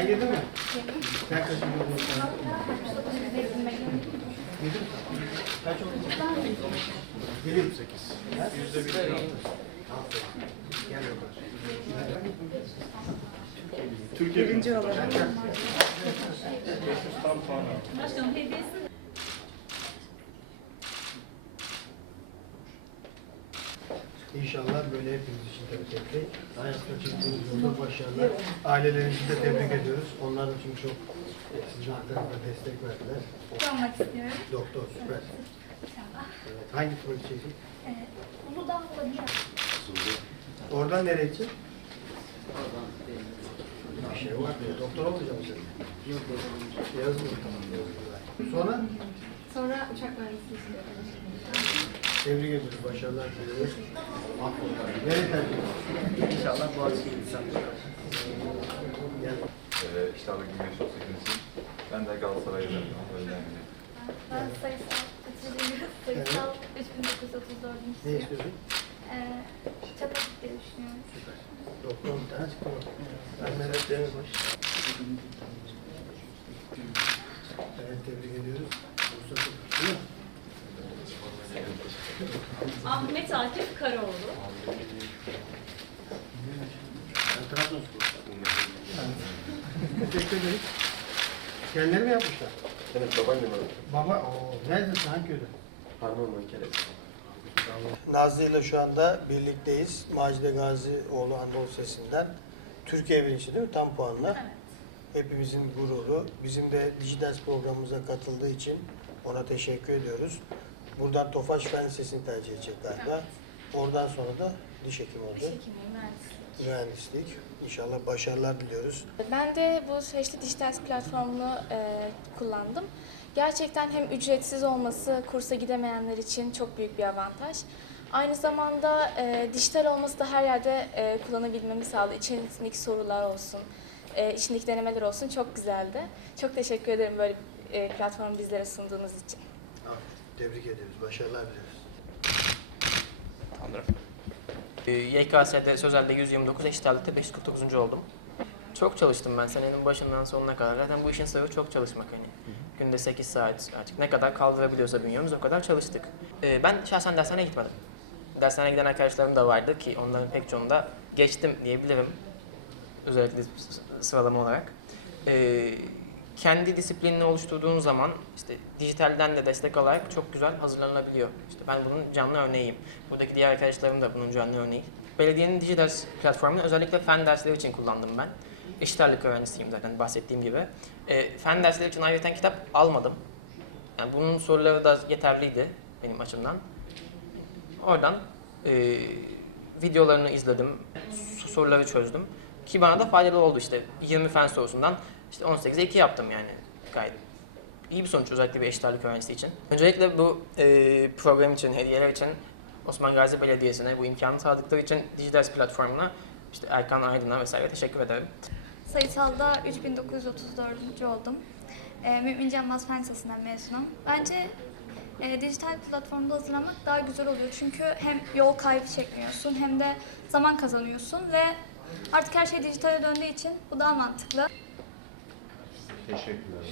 Yedin mi? Sen kaçıncı oldun? Yedin mi? Kaç oldun? Yedi mi? Sekiz. Yüzde bir. Gel bakalım. Türkiye birinci olarak. Başkanım hediyesi İnşallah böyle hepimiz için tabii tebrik. Hayatta çıktığınız yolda başarılar. Ailelerinizi de tebrik ediyoruz. Onlar da çünkü çok e, sizin destek verdiler. olmak istiyorum. Doktor süper. İnşallah. Evet. Hangi polis çekti? Ee, Uludağ olabilir. Oradan nereye gidecek? Bir şey var mı? Doktor olmayacak mısın? Yok. Yazın tamam. Sonra Sonra uçak mühendisliği. Tebrik ediyoruz. Başarılar diliyoruz. Nereye tercih ediyorsun? İnşallah Boğaziçi'ye gitsem. Gel. Ee, işte Güneş olsa için ben de Galatasaray'dayım. Öyle yani. Ben sayısal kaçırıyorum. Sayısal 3934. Ne istiyorsun? Ee, çapa diye düşünüyorum. Süper. Doktor bir tane çıktı bak. Ben meraklarım baş. Evet tebrik ediyoruz. Bursa çok değil mi? Ahmet Akif Karaoğlu. Teşekkür ederiz. Kendileri mi yapmışlar? Evet babaannem var. Baba, o neredesin? Hangi köyde? Harman keresi. Nazlı ile şu anda birlikteyiz. Macide Gazioğlu Anadolu Sesi'nden. Türkiye birincisi değil mi? Tam puanla. Evet. Hepimizin gururu. Bizim de Dijiders programımıza katıldığı için ona teşekkür ediyoruz. Buradan Tofaş Fen Lisesi'ni tercih edecek galiba. Oradan sonra da diş hekimi Diş olacak. hekimliği, mühendisliği. Mühendislik. İnşallah başarılar diliyoruz. Ben de bu süreçte diş ders platformunu e, kullandım. Gerçekten hem ücretsiz olması kursa gidemeyenler için çok büyük bir avantaj. Aynı zamanda e, dijital olması da her yerde e, kullanabilmemi sağladı. İçindeki sorular olsun, e, içindeki denemeler olsun çok güzeldi. Çok teşekkür ederim böyle e, platformu bizlere sunduğunuz için. Tebrik ediyoruz. Başarılar. Tanrım. Ee, YKS'de sözelde 129, eşit ağırlıkta 549. oldum. Çok çalıştım ben senenin başından sonuna kadar. Zaten bu işin sırrı çok çalışmak hani. Günde 8 saat artık ne kadar kaldırabiliyorsa bünyemiz o kadar çalıştık. Ee, ben şahsen dershaneye gitmedim. Dershaneye giden arkadaşlarım da vardı ki onların pek çoğunda geçtim diyebilirim. Özellikle sıralama olarak. Ee, kendi disiplinini oluşturduğun zaman işte dijitalden de destek alarak çok güzel hazırlanabiliyor. İşte ben bunun canlı örneğiyim. Buradaki diğer arkadaşlarım da bunun canlı örneği. Belediyenin Dijiders platformunu özellikle fen dersleri için kullandım ben. Eşit ağırlık öğrencisiyim zaten bahsettiğim gibi. Ee, fen dersleri için ayrıca kitap almadım. Yani bunun soruları da yeterliydi benim açımdan. Oradan e, videolarını izledim, soruları çözdüm. Ki bana da faydalı oldu işte 20 fen sorusundan işte 18'e 2 yaptım yani gayet. iyi bir sonuç özellikle bir eşit ağırlık öğrencisi için. Öncelikle bu e, program için, hediyeler için Osman Gazi Belediyesi'ne bu imkanı sağladıkları için Dijiders platformuna işte Erkan Aydın'a vesaire teşekkür ederim. Sayısalda 3934. oldum. Ee, Mümin Canmaz Fen Lisesi'nden mezunum. Bence e, dijital platformda hazırlamak daha güzel oluyor. Çünkü hem yol kaybı çekmiyorsun hem de zaman kazanıyorsun ve artık her şey dijitale döndüğü için bu daha mantıklı. Teşekkürler.